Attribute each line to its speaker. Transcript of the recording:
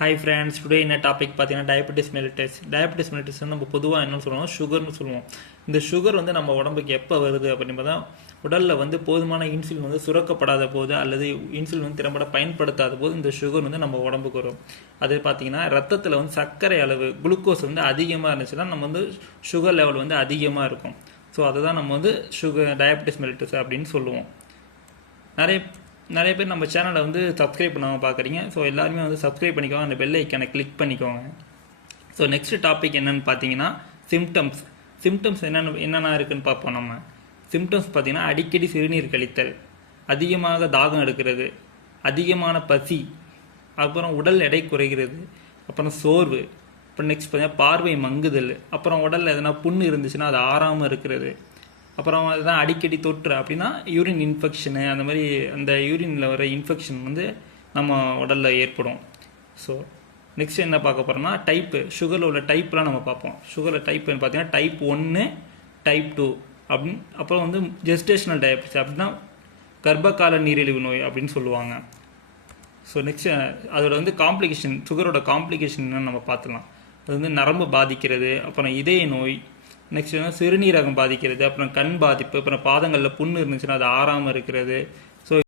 Speaker 1: Hi friends today என்ன topic பார்த்தீங்கன்னா diabetes mellitus diabetes mellitus நம்ம பொதுவாக என்ன சொல்லுவோம் சுகர்னு சொல்லுவோம். இந்த சுகர் வந்து நம்ம உடம்புக்கு எப்போ வருது அப்படின்னு பார்த்தா உடலில் வந்து போதுமான இன்சுலின் வந்து சுரக்கப்படாத போது அல்லது இன்சுலின் வந்து திறம்பட பயன்படுத்தாத போது இந்த சுகர் வந்து நம்ம உடம்புக்கு வரும். அது பார்த்தீங்கன்னா ரத்தத்தில் வந்து சர்க்கரை அளவு குளுக்கோஸ் வந்து அதிகமாக இருந்துச்சுன்னா நம்ம வந்து சுகர் லெவல் வந்து அதிகமாக இருக்கும். ஸோ அதை தான் நம்ம வந்து சுகர் டயபெட்டிஸ் மெலிட்டஸ் அப்படின்னு சொல்லுவோம். நிறைய நிறைய பேர் நம்ம சேனலை வந்து சப்ஸ்கிரைப் பண்ணாமல் பார்க்குறீங்க ஸோ எல்லாருமே வந்து சப்ஸ்கிரைப் பண்ணிக்கோங்க. அந்த பெல் ஐக்கானை கிளிக் பண்ணிக்கோங்க. ஸோ நெக்ஸ்ட் டாபிக் என்னன்னு பார்த்தீங்கன்னா சிம்டம்ஸ் சிம்டம்ஸ் என்னென்ன என்னென்ன இருக்குன்னு பார்ப்போம் நம்ம. சிம்டம்ஸ் பார்த்தீங்கன்னா அடிக்கடி சிறுநீர் கழித்தல் அதிகமாக தாகம் எடுக்கிறது அதிகமான பசி அப்புறம் உடல் எடை குறைகிறது அப்புறம் சோர்வு அப்புறம் நெக்ஸ்ட் பார்த்தீங்கன்னா பார்வை மங்குதல் அப்புறம் உடலில் எதனா புண்ணு இருந்துச்சுன்னா அது ஆறாமல் இருக்கிறது அப்புறம் அதுதான் அடிக்கடி தொற்று. அப்படின்னா யூரின் இன்ஃபெக்ஷனு அந்த மாதிரி அந்த யூரினில் வர இன்ஃபெக்ஷன் வந்து நம்ம உடலில் ஏற்படும். ஸோ நெக்ஸ்ட் என்ன பார்க்க போகிறோம்னா டைப்பு சுகரில் உள்ள டைப்லாம் நம்ம பார்ப்போம். சுகரில் டைப் பார்த்தீங்கன்னா டைப் ஒன்று டைப் டூ அப்படின்னு அப்புறம் வந்து ஜெஸ்டேஷனல் டயபிட்டிஸ் அப்படின்னா கர்ப்பகால நீரிழிவு நோய் அப்படின்னு சொல்லுவாங்க. ஸோ நெக்ஸ்ட் அதோட வந்து காம்ப்ளிகேஷன் சுகரோட காம்ப்ளிகேஷன் என்னன்னு நம்ம பார்த்துலாம் அது வந்து நரம்பு பாதிக்கிறது அப்புறம் இதய நோய் நெக்ஸ்ட் வந்து சிறுநீரகம் பாதிக்கிறது அப்புறம் கண் பாதிப்பு அப்புறம் பாதங்களில் புண்ணு இருந்துச்சுன்னா அது ஆறாமல் இருக்கிறது.